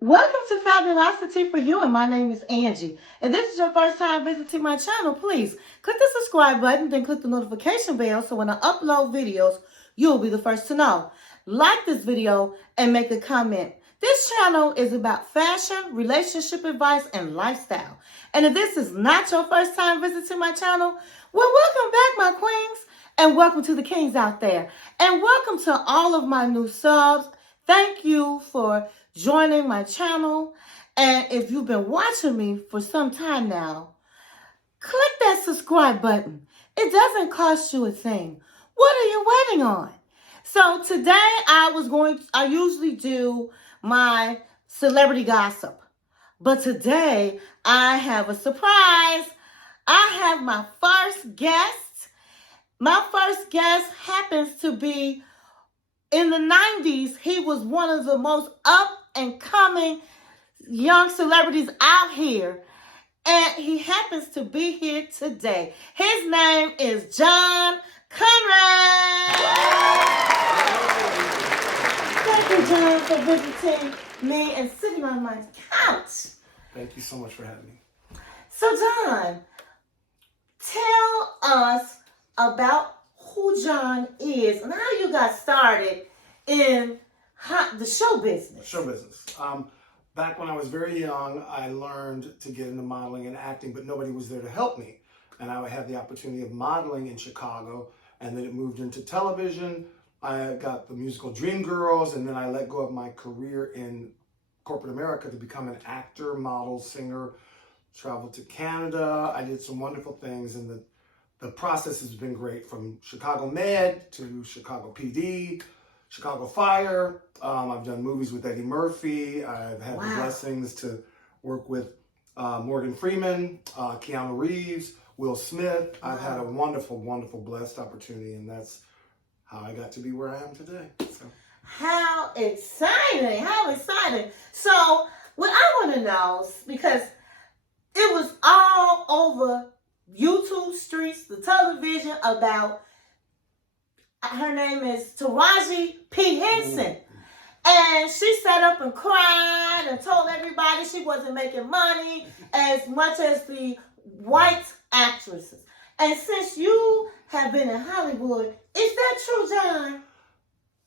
Welcome to Fabulosity For You, and my name is Angie. If this is your first time visiting my channel, please click the subscribe button, then click the notification bell so when I upload videos, you'll be the first to know. Like this video and make a comment. This channel is about fashion, relationship advice, and lifestyle. And if this is not your first time visiting my channel, well, welcome back, my queens, and welcome to the kings out there. And welcome to all of my new subs. Thank you for joining my channel. And if you've been watching me for some time now, click that subscribe button. It doesn't cost you a thing. What are you waiting on? So today I usually do my celebrity gossip. But today I have a surprise. I have my first guest. My first guest happens to be in the 90s. He was one of the most up and coming young celebrities out here. And he happens to be here today. His name is John Conrad. Thank you, John, for visiting me and sitting on my couch. Thank you so much for having me. So, John, tell us about who John is and how you got started in the show business. Show business. Back when I was very young, I learned to get into modeling and acting, but nobody was there to help me. And I had the opportunity of modeling in Chicago, and then it moved into television. I got the musical Dreamgirls, and then I let go of my career in corporate America to become an actor, model, singer, traveled to Canada. I did some wonderful things, and the process has been great, from Chicago Med to Chicago PD, Chicago Fire. I've done movies with Eddie Murphy. I've had the blessings to work with Morgan Freeman, Keanu Reeves, Will Smith. I've had a wonderful, wonderful, blessed opportunity, and that's how I got to be where I am today. So. How exciting! How exciting! So, what I want to know, because it was all over YouTube streets, the television, about, her name is Taraji P Henson. And she sat up and cried and told everybody she wasn't making money as much as the white actresses. And since you have been in Hollywood, is that true, John?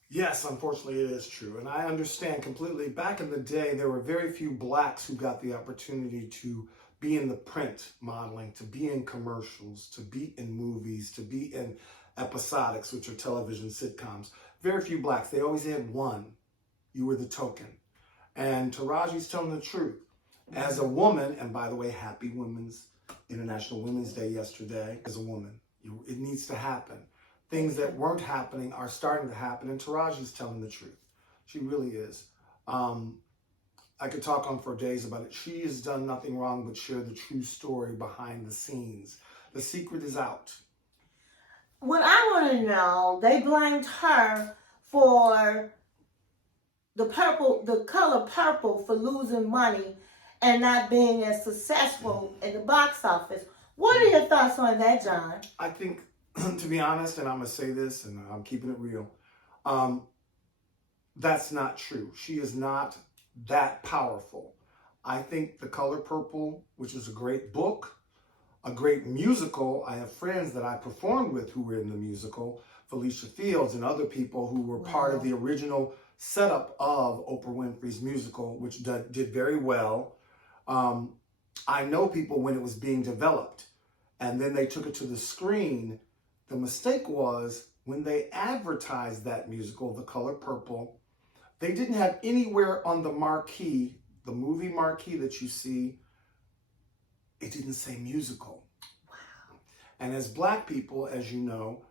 Yes, unfortunately it is true. And I understand completely. Back in the day, there were very few blacks who got the opportunity to be in the print modeling, to be in commercials, to be in movies, to be in episodics, which are television sitcoms. Very few blacks. They always had one. You were the token. And Taraji's telling the truth. As a woman, and by the way, happy International Women's Day yesterday. As a woman, it needs to happen. Things that weren't happening are starting to happen, and Taraji's telling the truth. She really is. I could talk on for days about it. She has done nothing wrong but share the true story behind the scenes. The secret is out. What I want to know, they blamed her for the color purple, for losing money and not being as successful in the box office. What are your thoughts on that, John? I think, to be honest, and I'm going to say this, and I'm keeping it real, that's not true. She is not that powerful. I think The Color Purple, which is a great book, a great musical. I have friends that I performed with who were in the musical, Felicia Fields and other people who were part of the original setup of Oprah Winfrey's musical, which did very well. I know people when it was being developed, and then they took it to the screen. The mistake was when they advertised that musical, The Color Purple, they didn't have anywhere on the marquee, the movie marquee that you see, it didn't say musical. Wow. And as black people, as you know,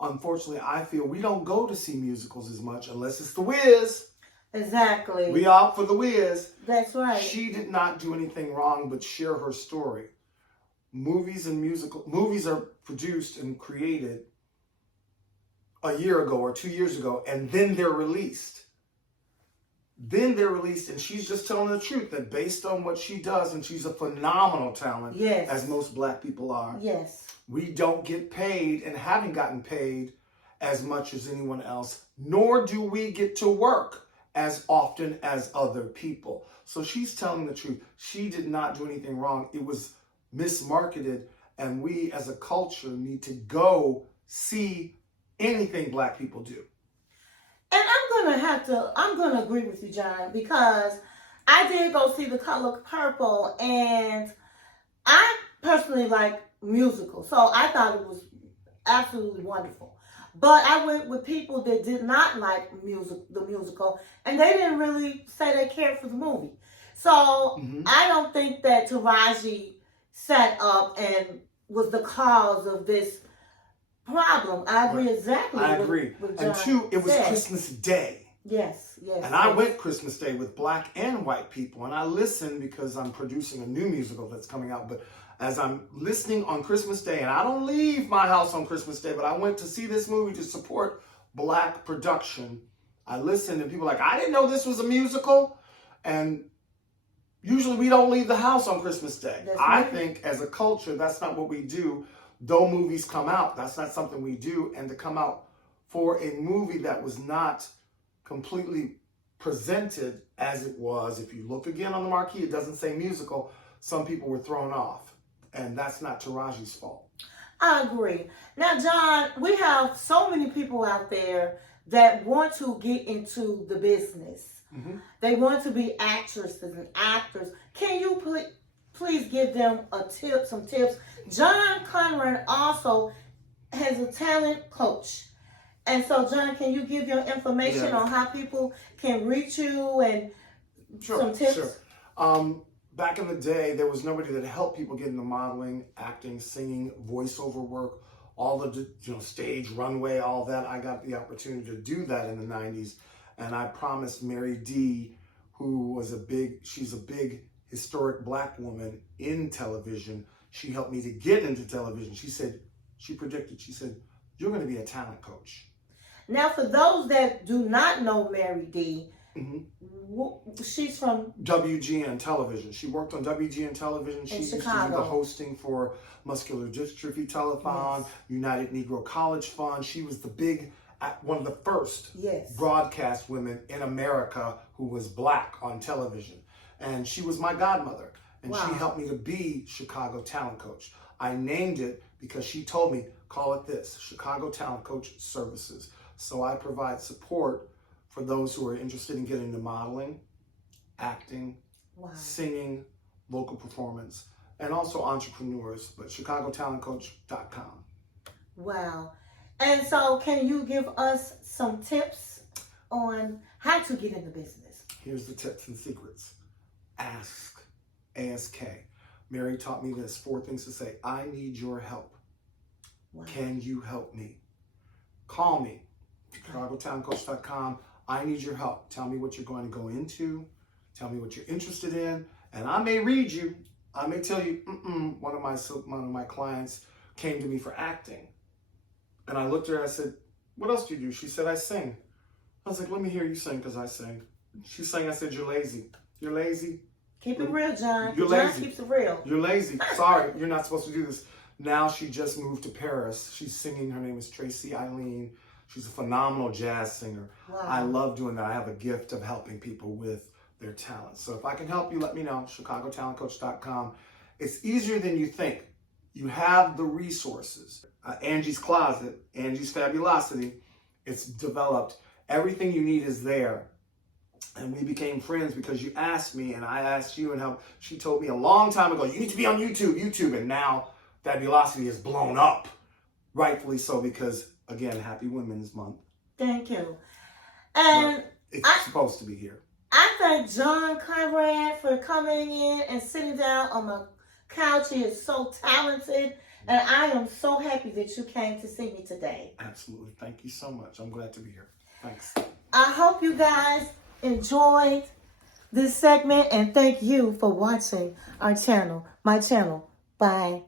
unfortunately, I feel we don't go to see musicals as much unless it's The Wiz. Exactly. We opt for The Wiz. That's right. She did not do anything wrong but share her story. Movies are produced and created a year ago or 2 years ago, and then they're released. And she's just telling the truth that based on what she does, and she's a phenomenal talent, yes, as most black people are. Yes. We don't get paid and haven't gotten paid as much as anyone else, nor do we get to work as often as other people. So she's telling the truth. She did not do anything wrong. It was mismarketed, and we as a culture need to go see anything Black people do. And I'm gonna agree with you, John, because I did go see The Color Purple, and I personally like musicals, so I thought it was absolutely wonderful. But I went with people that did not like the musical, and they didn't really say they cared for the movie. So I don't think that Taraji sat up and was the cause of this problem. I agree exactly. I agree. With and two, it was Christmas Day. Yes. And I went Christmas Day with Black and white people, and I listened because I'm producing a new musical that's coming out. But as I'm listening on Christmas Day, and I don't leave my house on Christmas Day, but I went to see this movie to support Black production. I listened, and people were like, I didn't know this was a musical. And usually we don't leave the house on Christmas Day. I think as a culture, that's not what we do. Though movies come out, that's not something we do. And to come out for a movie that was not completely presented as it was, if you look again on the marquee, it doesn't say musical. Some people were thrown off. And that's not Taraji's fault. I agree. Now, John, we have so many people out there that want to get into the business. They want to be actresses and actors. Can you please give them some tips? John Conrad also has a talent coach. And so, John, can you give your information on how people can reach you and some tips? Sure. Back in the day, there was nobody that helped people get into modeling, acting, singing, voiceover work, all the stage, runway, all that. I got the opportunity to do that in the 90s. And I promised Mary D, who was she's a big historic Black woman in television. She helped me to get into television. She said, you're going to be a talent coach. Now, for those that do not know Mary D, she's from WGN Television. She worked on WGN Television. She used to do the hosting for Muscular Dystrophy Telethon, United Negro College Fund. She was one of the first broadcast women in America who was Black on television. And she was my godmother. And she helped me to be Chicago Talent Coach. I named it because she told me, call it this, Chicago Talent Coach Services. So I provide support for those who are interested in getting into modeling, acting, singing, vocal performance, and also entrepreneurs, but ChicagoTalentCoach.com. Wow. And so can you give us some tips on how to get into business? Here's the tips and secrets. Ask. ASK. Mary taught me this, 4 things to say. I need your help. Can you help me? Call me. ChicagoTalentCoach.com. I need your help. Tell me what you're going to go into. Tell me what you're interested in. And I may read you. I may tell you, one of my clients came to me for acting. And I looked at her and I said, what else do you do? She said, I sing. I was like, let me hear you sing because I sing. She sang, I said, you're lazy. You're lazy. Keep it real, John. You're John lazy. Keeps it real. You're lazy. Sorry, you're not supposed to do this. Now she just moved to Paris. She's singing. Her name is Tracy Eileen. She's a phenomenal jazz singer. I love doing that. I have a gift of helping people with their talents. So if I can help you, let me know. ChicagoTalentCoach.com. It's easier than you think. You have the resources. Angie's Closet, Angie's Fabulosity. It's developed. Everything you need is there. And we became friends because you asked me and I asked you, and she told me a long time ago, you need to be on YouTube. And now Fabulosity has blown up. Rightfully so, because again, Happy Women's Month. Thank you. And it's supposed to be here. I thank John Conrad for coming in and sitting down on my couch. He is so talented. And I am so happy that you came to see me today. Absolutely. Thank you so much. I'm glad to be here. Thanks. I hope you guys enjoyed this segment, and thank you for watching our channel, my channel. Bye.